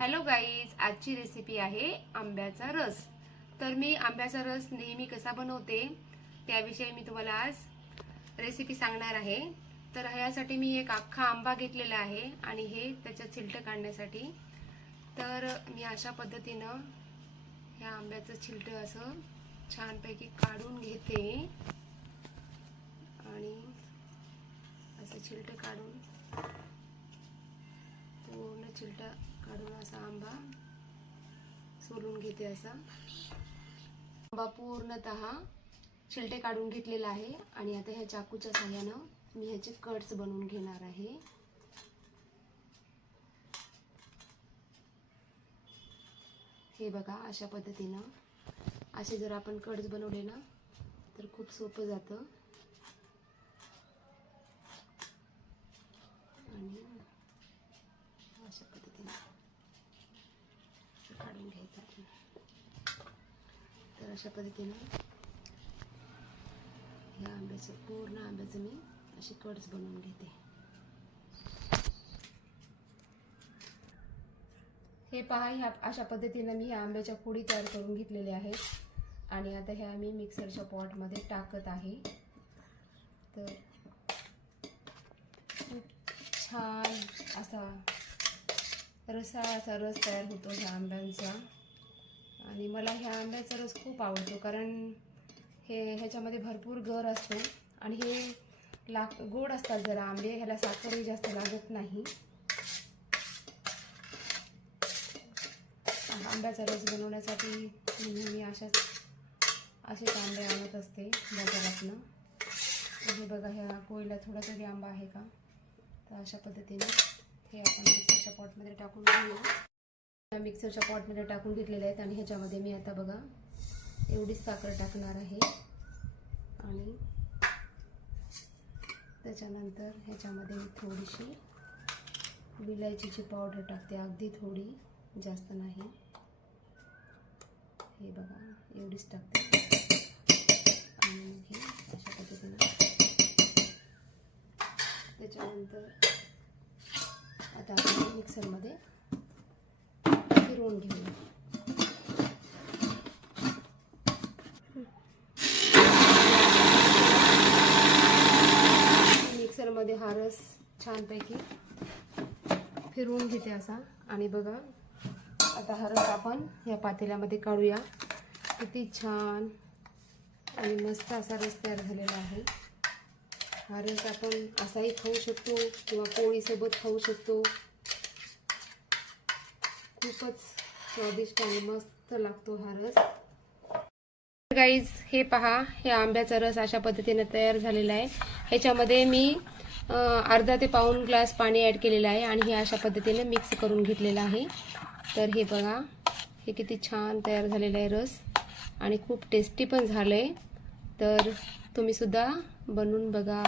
Hello guys, आजची recipe आहे आंब्याचा रस। तर मी आंब्याचा रस नेहमी कसा बनवते त्याविषयी मी तुम्हाला आज रेसिपी सांगणार आहे। तर ह्यासाठी मी एक अख्खा आंबा घेतलेला आहे आणि हे त्याचं छिलटं काढण्यासाठी। तर मी अशा पद्धतीनं ह्या आंब्याचं छिलटं असं छानपैकी काढून घेते आणि असं छिलटं काढून पूर्ण छिलटा काढून असा आंबा सोलून घेते। असा आंबा पूर्णतः छिलटे काढून घेतलेला आहे आणि आता ह्या चाकूच्या सहाय्यानं मी ह्याचे कट्स बनवून घेणार आहे। हे बघा, अशा पद्धतीनं असे जर आपण कट्स बनवले ना तर खूप सोपं जातं आणि अशा पद्धतीने काढून घ्यायचं आहे। तर अशा पद्धतीने ह्या आंब्याचं पूर्ण आंब्याचं मी असे कट्स बनवून घेते। हे पहा, ह्या अशा पद्धतीने मी ह्या आंब्याच्या फोडी तयार करून घेतलेल्या आहेत आणि आता ह्या मी मिक्सरच्या पॉटमध्ये टाकत आहे। तर खूप छान असा रसाळाचा रस तयार होतो ह्या आंब्यांचा आणि मला ह्या आंब्याचा रस खूप आवडतो कारण ह्याच्यामध्ये भरपूर गर असतो आणि हे गोड असतात जरा आंबे, ह्याला साखरही जास्त लागत नाही। आंब्याचा रस बनवण्यासाठी मी असेच आंबे आणत असते बाजारातनं। हे बघा, ह्या कोयला थोडा तरी आंबा आहे का, तर अशा पद्धतीने हे आपण मिक्सरच्या पॉटमध्ये टाकून घेऊया। मिक्सरच्या पॉटमध्ये टाकून घेतलेले आहेत आणि ह्याच्यामध्ये मी आता बघा एवढीच साखर टाकणार आहे आणि त्याच्यानंतर ह्याच्यामध्ये मी थोडीशी विलायचीची पावडर टाकते, अगदी थोडी, जास्त नाही। हे बघा, एवढीच टाकते आणि हे अशा पद्धतीने त्याच्यानंतर आता आपण मिक्सरमध्ये फिरवून घेऊया। मिक्सरमध्ये हा रस छानपैकी फिरवून घेते असा आणि बघा आता हा रस आपण या पातेल्यामध्ये काढूया। किती छान आणि मस्त असा रस तयार झालेला आहे। हा रस आपण असाही खाऊ शकतो किंवा पोळीसोबत खाऊ शकतो। खूपच स्वादिष्ट आणि मस्त लागतो हा रस। गाईज, हे पहा, हे आंब्याचा रस अशा पद्धतीने तयार झालेला आहे। ह्याच्यामध्ये मी अर्धा ते पाऊण ग्लास पाणी ॲड केलेलं आहे आणि हे अशा पद्धतीने मिक्स करून घेतलेलं आहे। तर हे बघा, हे किती छान तयार झालेलं आहे रस आणि खूप टेस्टी पण झालं आहे। तर तुम्ही सुद्धा बनवून बघा।